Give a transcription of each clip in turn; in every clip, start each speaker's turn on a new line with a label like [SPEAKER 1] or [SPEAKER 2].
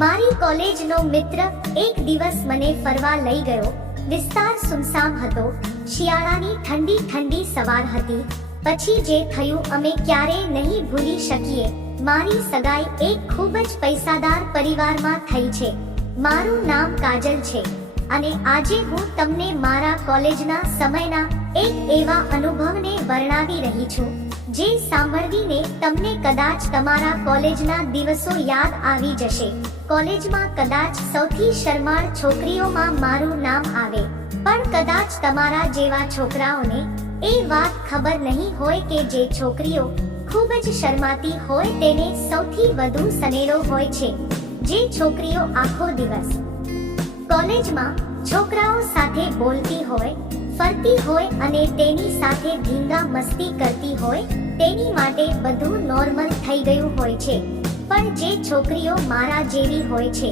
[SPEAKER 1] મારી કોલેજનો મિત્ર એક દિવસ મને ફરવા લઈ ગયો. વિસ્તાર સુમસામ હતો. શિયાળાની ઠંડી ઠંડી સવાર હતી. પછી જે થયું અમે ક્યારેય નહીં ભૂલી શકીએ. મારી સગાઈ એક ખૂબ જ પૈસાદાર પરિવારમાં થઈ છે. મારું નામ કાજલ છે. અને આજે હું તમને મારા કોલેજના સમયના એક એવા અનુભવને વર્ણવી રહી છું, જે સાંભળવીને તમને કદાચ તમારા કોલેજના દિવસો યાદ આવી જશે. કોલેજમાં કદાચ સૌથી શરમાળ છોકરીઓમાં મારું નામ આવે. પણ કદાચ તમારા જેવા છોકરાઓને એ વાત ખબર નહીં હોય કે જે છોકરીઓ ખૂબ જ શરમાતી હોય તેને સૌથી વધુ સનેડો હોય છે, જે છોકરીઓ આખો દિવસ કોલેજમાં છોકરાઓ સાથે બોલતી હોય, ફરતી હોય અને તેની સાથે ધીંગા મસ્તી કરતી હોય, તેની માટે બધું નોર્મલ થઈ ગયું હોય છે. પણ જે છોકરીઓ મારા જેવી હોય છે,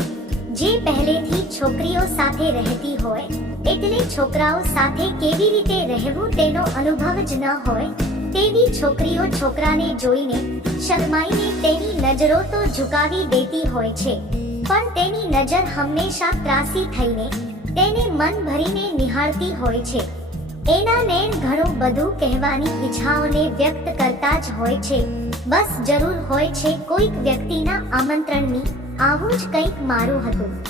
[SPEAKER 1] જે પહેલેથી છોકરીઓ સાથે રહેતી હોય, એટલે છોકરાઓ સાથે કેવી રીતે રહેવું તેનો અનુભવ જ ન હોય, તેવી છોકરીઓ છોકરાને જોઈને શરમાઈને તેની નજરો તો ઝુકાવી દેતી હોય છે, પણ તેની નજર હંમેશા ત્રાસી થઈને તેને મન ભરીને નિહાળતી હોય છે. એના નેણ ઘણું બધું કહેવાની ઈચ્છાઓને વ્યક્ત કરતા જ હોય છે. બસ જરૂર હોય છે કોઈક વ્યક્તિના આમંત્રણની. આવું જ કંઈક મારું હતું.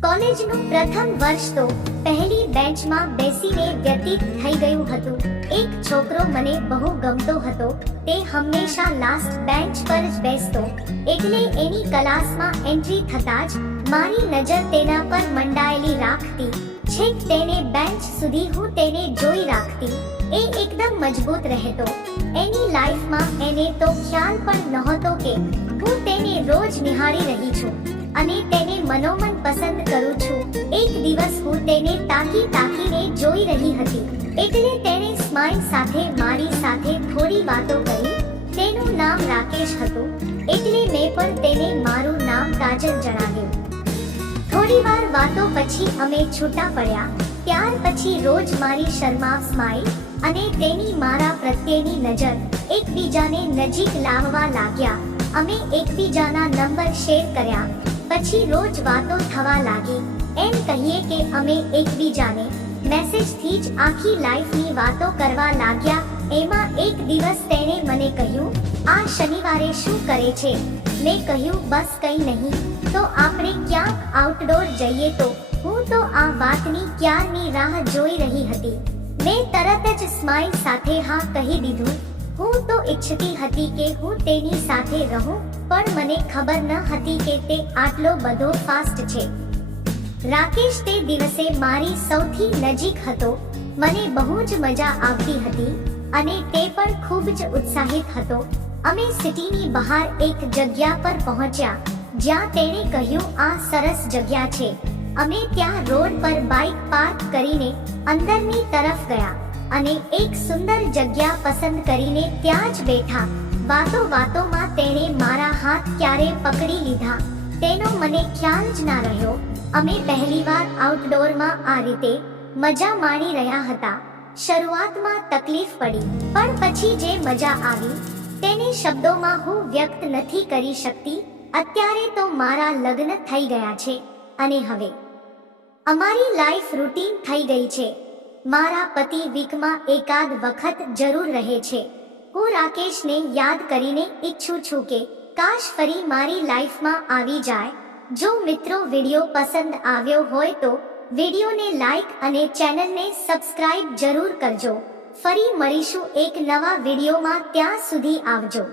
[SPEAKER 1] કોલેજનું પ્રથમ વર્ષ તો પહેલી બેન્ચમાં બેસીને વ્યતીત થઈ ગયું હતું. એક છોકરો મને બહુ ગમતો હતો. તે હંમેશા લાસ્ટ બેન્ચ પર જ બેસતો. એટલે એની ક્લાસમાં એન્ટ્રી થતાં જ મારી નજર તેના પર મંડાયેલી રાખતી. છેક તેને બેન્ચ સુધી હું તેને જોઈ રાખતી. એ એકદમ મજબૂત રહેતો. એની લાઈફમાં એને તો ખ્યાલ પણ નહોતો કે હું તેને રોજ નિહાળી રહી છું અને તેને મનોમન પસંદ કરું છું. એક દિવસ હું તેને તાકી તાકીને જોઈ રહી હતી. એટલે તેણે સ્માઈલ સાથે મારી સાથે થોડી વાતો કરી. તેનું નામ રાકેશ હતું. એટલે મેં પણ તેને મારું નામ કાજલ જણાવ્યું. થોડી વાર વાતો પછી અમે છૂટા પડ્યા. ત્યાર પછી રોજ મારી શર્મા સ્માઇલ અને તેની મારા પ્રત્યેની નજર એકબીજાને નજીક લાવવા લાગ્યા. અમે એકબીજાના નંબર શેર કર્યા. પછી રોજ વાતો થવા લાગી. એમ કહીએ કે અમે એકબીજાને મેસેજથી જ આખી લાઈફની વાતો કરવા લાગ્યા. એમાં એક દિવસ તેણે મને કહ્યું, આ શનિવારે શું કરે છે? મેં કહ્યું, બસ કંઈ નહીં. તો આપણે ક્યાંક આઉટડોર જઈએ તો. હું તો આ વાતની ક્યારની રાહ જોઈ રહી હતી. મેં તરત જ સ્માઇલ સાથે હા કહી દીધું. હું તો ઈચ્છતી હતી કે હું તેની સાથે રહું, પણ મને ખબર ન હતી કે તે આટલો બધો ફાસ્ટ છે. રાકેશ તે દિવસે મારી સૌથી નજીક હતો. મને બહુ જ મજા આવતી હતી અને તે પણ ખૂબ જ ઉત્સાહિત હતો. અમે સિટીની બહાર એક જગ્યા પર પહોંચ્યા, જ્યાં તેણે કહ્યું, આ સરસ જગ્યા છે. અમે ત્યાં રોડ પર બાઇક પાર્ક કરીને અંદરની તરફ ગયા અને એક સુંદર જગ્યા પસંદ કરીને ત્યાં જ બેઠા. વાતો વાતોમાં તેણે મારા હાથ ક્યારે પકડી લીધા તેનો મને ખ્યાલ જ ના રહ્યો. અમે પહેલીવાર આઉટડોરમાં આ રીતે મજા માણી રહ્યા હતા. શરૂઆતમાં તકલીફ પડી, પણ પછી જે મજા આવી તેને શબ્દોમાં હું વ્યક્ત નથી કરી શકતી. અત્યારે તો મારા લગ્ન થઈ ગયા છે અને હવે અમારી લાઈફ રૂટીન થઈ ગઈ છે. મારા પતિ વીકમાં એકાદ વખત જરૂર રહે છે. હું રાકેશને યાદ કરીને ઈચ્છું છું કે કાશ ફરી મારી લાઈફમાં આવી જાય. જો મિત્રો વીડિયો પસંદ આવ્યો હોય તો વિડીયોને લાઈક અને ચેનલને સબસ્ક્રાઇબ જરૂર કરજો. ફરી મળીશું એક નવા વિડીયોમાં ત્યાં સુધી આવજો.